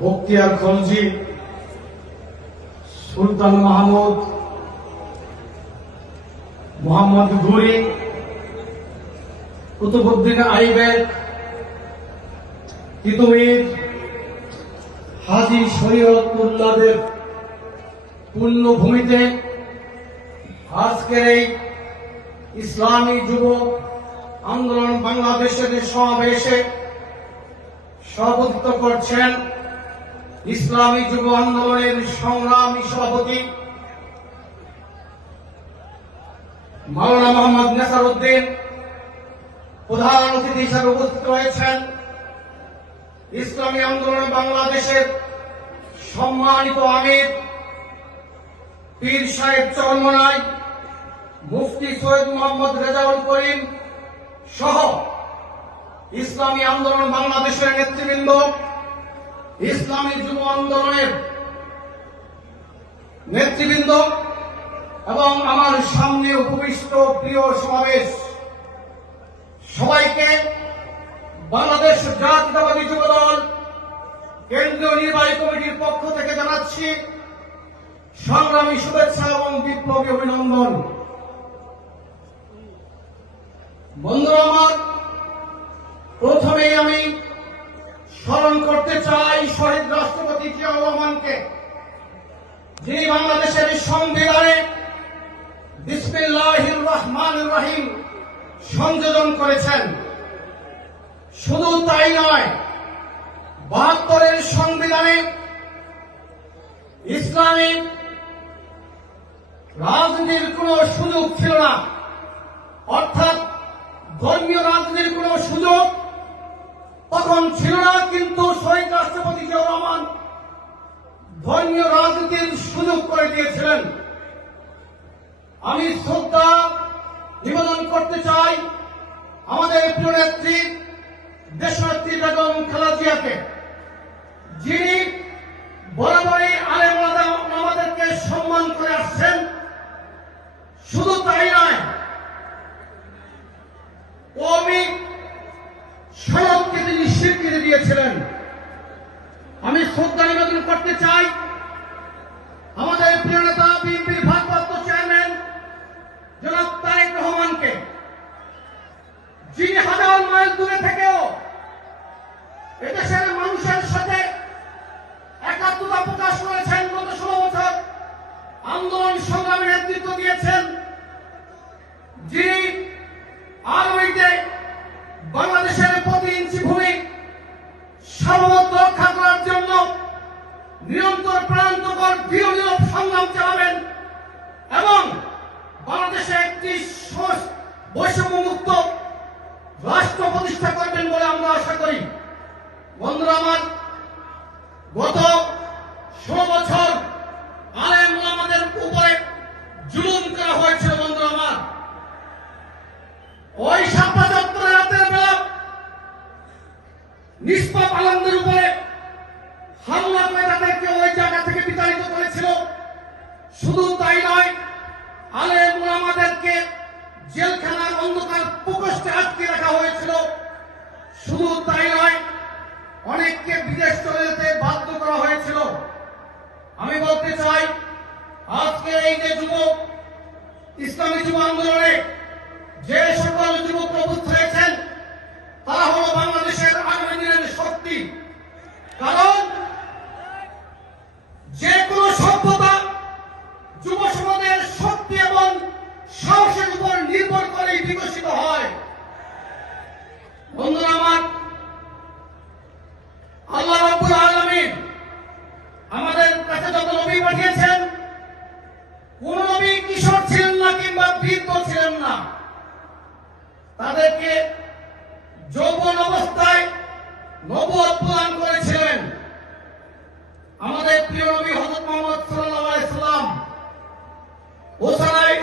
বক্তিয়ার খলজি, সুলতান মাহমুদ, মোহাম্মদ ঘুরি কুতুবুদ্দিন আইবেক তিতুমির হাজি শরীয়তুল্লাদের পুণ্যভূমিতে আজকের এই ইসলামী যুব আন্দোলন বাংলাদেশের সমাবেশে সভাপতিত্ব করছেন ইসলামী যুব আন্দোলনের সংগ্রামী সভাপতি মাওলানা মোহাম্মদ নেসার উদ্দিন প্রধান অতিথি হিসাবে উপস্থিত রয়েছেন। ইসলামী আন্দোলন বাংলাদেশের সম্মানিত আমির পীর সাহেব চরমনাই মুফতি সৈয়দ মোহাম্মদ রেজাউল করিম সহ ইসলামী আন্দোলন বাংলাদেশের নেতৃবৃন্দ ইসলামী যুব আন্দোলনের নেতৃবৃন্দ এবং আমার সামনে উপবিষ্ট প্রিয় সমাবেশ, সবাইকে বাংলাদেশ জাতীয়তাবাদী যুব দল কেন্দ্রীয় নির্বাহী কমিটির পক্ষ থেকে জানাচ্ছি সংগ্রামী শুভেচ্ছা এবং বিপ্লবী অভিনন্দন। বন্ধুরা আমার, প্রথমেই আমি স্মরণ করতে চাই শহীদ রাষ্ট্রপতি জিয়াউর রহমানকে যিনি বাংলাদেশের সংবিধানে বিসমিল্লাহির রহমান রহিম সংযোজন করেছেন। শুধু তাই নয়, বাহাত্তরের সংবিধানে ইসলামিক রাজনীতির কোন সুযোগ ছিল না। অর্থাৎ ধর্মীয় রাজনীতির কোন সুযোগ তখন ছিল না, কিন্তু শহীদ রাষ্ট্রপতি ধর্মীয় রাজনীতির সুযোগ করে দিয়েছিলেন। আমি শ্রদ্ধা নিবেদন করতে চাই আমাদের প্রিয় নেত্রী, দেশনেত্রী বেগম খালাজিয়াকে যিনি বরাবরই আলেম আমাদেরকে সম্মান করে আসছেন, শুধু তাই নয় কমি সনদকে তিনি স্বীকৃতি দিয়েছিলেন। আমি শ্রদ্ধা নিবেদন করতে চাই be গত ষোলো বছর আলেম আমাদের উপরে জুলুম করা হয়েছিল বন্ধুরা আমার। ওই নিষ্পাপ আলমদের উপরে হামলা করে তাদেরকে ওই জায়গা থেকে বিতাড়িত করেছিল। শুধু তাই নয়, আলেম আমাদেরকে জেলখানার অন্ধকার প্রকোষ্ঠে আটকে রাখা হয়েছিল। শুধু তাই নয় অনেককে বিদেশ চলে যেতে বাধ্য করা হয়েছিল। আমি বলতে চাই, আজকে এই যে যুবক, ইসলামী যুব আন্দোলনে যে সকল যুবক প্রবুদ্ধ হয়েছেন, তারা হলো বাংলাদেশের আগামী দিনের শক্তি। কারণ যে কোনো সভ্যতা যুব সমাজের শক্তি এবং সাহসের উপর নির্ভর করেই বিকশিত হয় বন্ধুরা আমার আল্লাহ রাব্বুল আলামিন আমাদের কাছে যত নবী পাঠিয়েছেন কোন নবী কিশোর ছিলেন না কিংবা বৃদ্ধ ছিলেন না তাদেরকে যৌবন অবস্থায় প্রদান করেছিলেন। আমাদের প্রিয় নবী হযরত মুহাম্মদ ওসানাই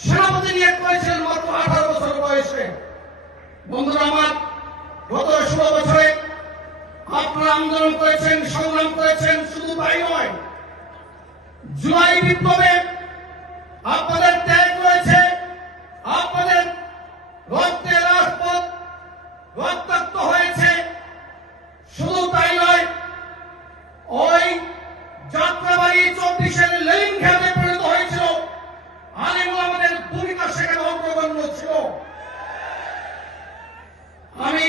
সেনাপতি নিয়োগ করেছিলেন মাত্র 18 বছর বয়সে। বন্ধুরা আমার, গত ষোলো বছরে আপনারা আন্দোলন করেছেন, সংগ্রাম করেছেন, শুধু তাই নয়, জুলাই বিপ্লবে আপনাদের ত্যাগ রয়েছে আপনাদের রক্তে রাজপথ রক্তাক্ত হয়েছে শুধু তাই নয় ওই যাত্রাবাড়ি চব্বিশের লেলিন খেতে পরিণত হয়েছিল আলিম আমাদের ভূমিকা সেখানে অগ্রগণ্য ছিল আমি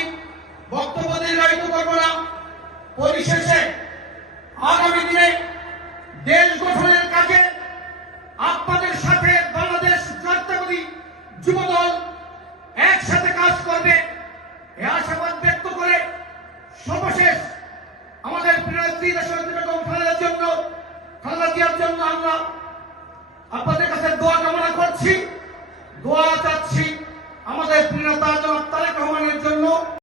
বক্তব্য দীর্ঘায়িত করব না পরিশেষে আগামী দিনে দেশ গঠনের কাজে আপনাদের সাথে বাংলাদেশ জাতীয়বাদী যুবদল একসাথে কাজ করবে। এ আশাবাদ ব্যক্ত করে সর্বশেষ আমাদের প্রিয় নেত্রী দেশনেত্রী বেগম জন্য, খালেদা জিয়ার জন্য আমরা আপনাদের কাছে দোয়া কামনা করছি। দোয়া চাচ্ছি আমাদের প্রিয় নেতা